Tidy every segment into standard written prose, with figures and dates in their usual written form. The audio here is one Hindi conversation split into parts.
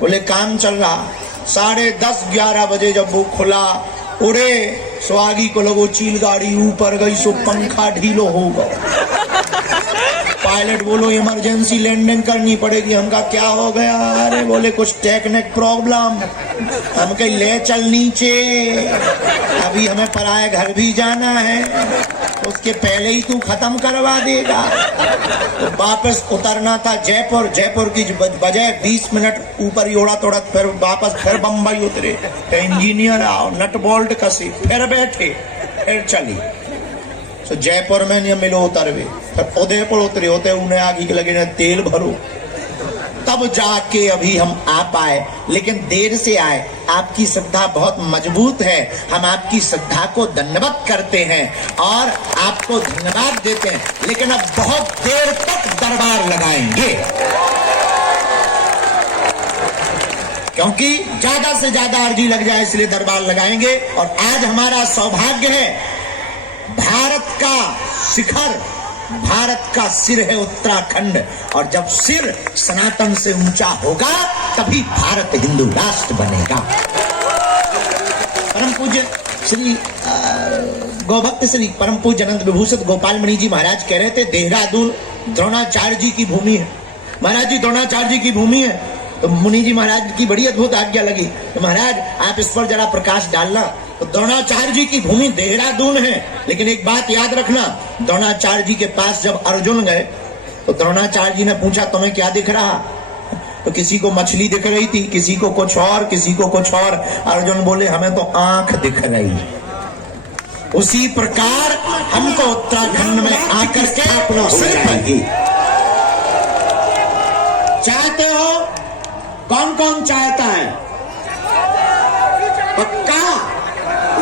बोले काम चल रहा। 10:30-11 बजे जब वो खुला, उड़े स्वागी को लगो चील गाड़ी ऊपर गई, सो पंखा ढीलो हो गया। पायलट बोलो इमरजेंसी लैंडिंग करनी पड़ेगी। हमका क्या हो गया? अरे बोले कुछ टेक्निक प्रॉब्लम। हम कहीं ले चल नीचे, अभी हमें पराए घर भी जाना है, उसके पहले ही तू खत्म करवा देगा। तो वापस उतरना था जयपुर। जयपुर की बजाय 20 मिनट ऊपर ही उड़ा तोड़ा, फिर वापस फिर बम्बई उतरे। तो इंजीनियर आओ, नट बोल्ट कसे, फिर बैठे, फिर चली। तो जयपुर में नहीं मिलो उतरवे, फिर उदयपुर उतरे, होते उन्हें आगे के लगे तेल भरो, तब जाके अभी हम आ पाए। लेकिन देर से आए, आपकी श्रद्धा बहुत मजबूत है। हम आपकी श्रद्धा को दंडवत करते हैं और आपको धन्यवाद देते हैं। लेकिन अब बहुत देर तक दरबार लगाएंगे, क्योंकि ज्यादा से ज्यादा अर्जी लग जाए, इसलिए दरबार लगाएंगे। और आज हमारा सौभाग्य है, भारत का शिखर, भारत का सिर है उत्तराखंड, और जब सिर सनातन से ऊंचा होगा तभी भारत हिंदू राष्ट्र बनेगा। परम पूज्य श्री गौभक्त श्री परम पूज्य अनंत विभूषित गोपाल मणि जी महाराज कह रहे थे, देहरादून द्रोणाचार्य जी की भूमि है। महाराज जी द्रोणाचार्य जी की भूमि है। तो मुनि जी महाराज की बड़ी अद्भुत आज्ञा लगी, तो महाराज आप इस पर जरा प्रकाश डालना। तो द्रोणाचार्य जी की भूमि देहरादून है। लेकिन एक बात याद रखना, द्रोणाचार्य जी के पास जब अर्जुन गए तो द्रोणाचार्य जी ने पूछा तुम्हें क्या दिख रहा? तो किसी को मछली दिख रही थी, किसी को कुछ और, किसी को कुछ और। अर्जुन बोले हमें तो आंख दिख रही। उसी प्रकार हमको उत्तराखंड में आकर के स्थापना हो जाएगी। चाहते हो? कौन कौन चाहता है? पक्का?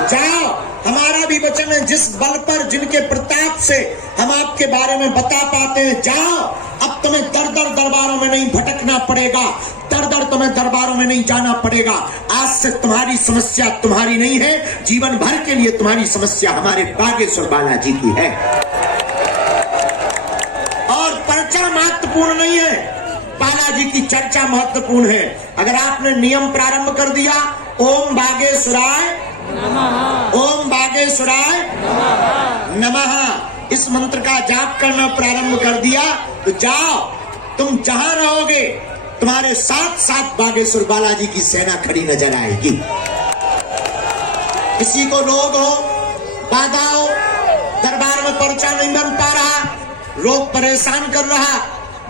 जाओ, हमारा भी वचन है, जिस बल पर, जिनके प्रताप से हम आपके बारे में बता पाते हैं, जाओ। अब तुम्हें दर दर दरबारों में नहीं भटकना पड़ेगा, दर दर तुम्हें दरबारों में नहीं जाना पड़ेगा। आज से तुम्हारी समस्या तुम्हारी नहीं है, जीवन भर के लिए तुम्हारी समस्या हमारे बागेश्वर बालाजी की है। और पर्चा महत्वपूर्ण नहीं है, बालाजी की चर्चा महत्वपूर्ण है। अगर आपने नियम प्रारंभ कर दिया, ओम बागेश्वराय नमः, ओम बागेश्वराय नमः, इस मंत्र का जाप करना प्रारंभ कर दिया, तो जाओ, तुम जहां रहोगे तुम्हारे साथ साथ बागेश्वर बालाजी की सेना खड़ी नजर आएगी। किसी को रोग हो, बाधा हो, दरबार में पर्चा नहीं बन पा रहा, रोग परेशान कर रहा,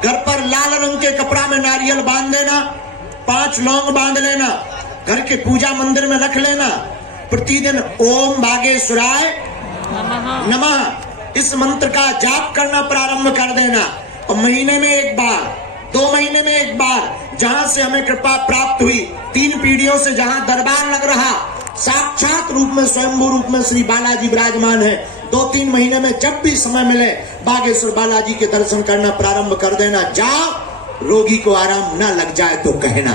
घर पर लाल रंग के कपड़ा में नारियल बांध देना, 5 लौंग बांध लेना, घर के पूजा मंदिर में रख लेना। प्रतिदिन ओम बागेश्वराय नमः इस मंत्र का जाप करना प्रारंभ कर देना। और महीने में एक बार, 2 महीने में एक बार, जहां से हमें कृपा प्राप्त हुई, 3 पीढ़ियों से जहां दरबार लग रहा, साक्षात रूप में, स्वयंभू रूप में श्री बालाजी विराजमान है। 2-3 महीने में जब भी समय मिले बागेश्वर बालाजी के दर्शन करना प्रारंभ कर देना। जाओ, रोगी को आराम ना लग जाए तो कहना।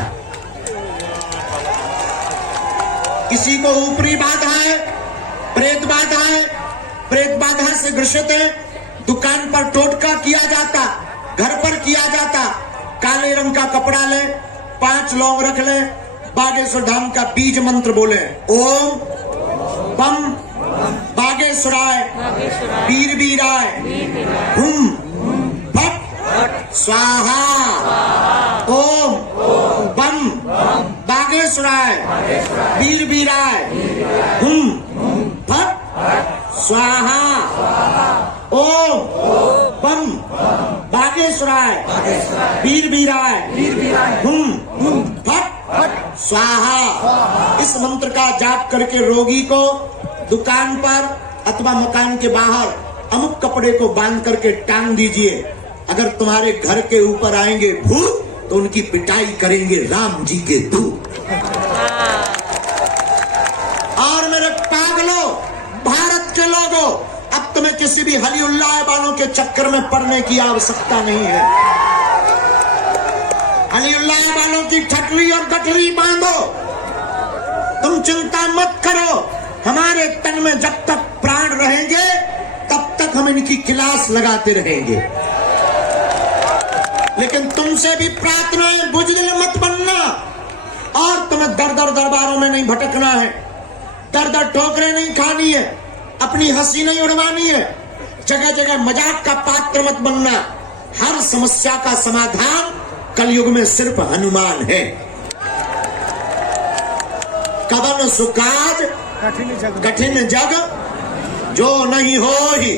किसी को ऊपरी बाधा है, प्रेत बाधा है, प्रेत बाधा से ग्रसित है, दुकान पर टोटका किया जाता, घर पर किया जाता, काले रंग का कपड़ा ले, 5 लौंग रख ले, बागेश्वर धाम का बीज मंत्र बोले, ओम बम बागेश्वराय वीर वीराय हुम भट स्वाहा। ओम बम बागेश्वराय वीर वीराय हुम भट स्वाहा। ओम बम बागेश्वराय वीर वीराय हुम भट स्वाहा। इस मंत्र का जाप करके रोगी को दुकान पर अथवा मकान के बाहर अमुक कपड़े को बांध करके टांग दीजिए। अगर तुम्हारे घर के ऊपर आएंगे भूत तो उनकी पिटाई करेंगे राम जी के दूत। और मेरे पागलों, भारत के लोगों, अब तुम्हें किसी भी हली उल्लाह वालों के चक्कर में पड़ने की आवश्यकता नहीं है। हली उल्लाह वालों की ठटरी और गठरी बांधो, तुम चिंता मत करो। हमारे तन में जब तक प्राण रहेंगे तब तक हम इनकी क्लास लगाते रहेंगे। लेकिन तुमसे भी प्रार्थना है, बुजदिल मत बनना। और तुम्हें दर दर दरबारों में नहीं भटकना है, दर दर ठोकरें नहीं खानी है, अपनी हंसी नहीं उड़वानी है, जगह जगह मजाक का पात्र मत बनना। हर समस्या का समाधान कलयुग में सिर्फ हनुमान है। कवन सुकाज कठिन जग जो नहीं हो ही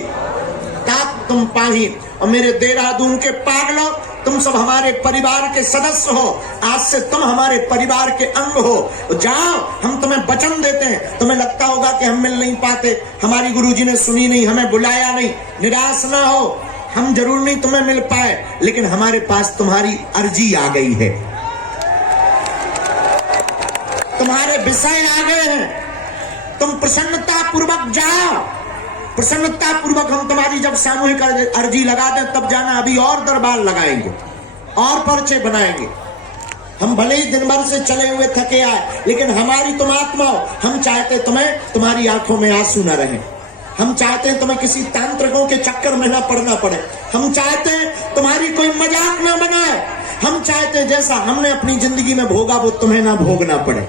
तात तुम पाही। और मेरे देहरादून के पागलों, तुम सब हमारे परिवार के सदस्य हो, आज से तुम हमारे परिवार के अंग हो। जाओ, हम तुम्हें वचन देते हैं। तुम्हें लगता होगा कि हम मिल नहीं पाते, हमारी गुरुजी ने सुनी नहीं, हमें बुलाया नहीं। निराश ना हो, हम जरूर नहीं तुम्हें मिल पाए, लेकिन हमारे पास तुम्हारी अर्जी आ गई है, तुम्हारे विषय आ गए हैं। तुम प्रसन्नता पूर्वक जाओ, प्रसन्नता पूर्वक। हम तुम्हारी जब सामूहिक अर्जी लगा दें तब जाना, अभी और दरबार लगाएंगे और पर्चे बनाएंगे। हम भले ही दिन भर से चले हुए थके आए, लेकिन हमारी तुम आत्मा हो। हम चाहते तुम्हें तुम्हारी आंखों में आंसू न रहे, हम चाहते हैं तुम्हें किसी तांत्रिकों के चक्कर में ना पड़ना पड़े, हम चाहते हैं तुम्हारी कोई मजाक ना बनाए, हम चाहते हैं जैसा हमने अपनी जिंदगी में भोगा वो तुम्हें ना भोगना पड़े।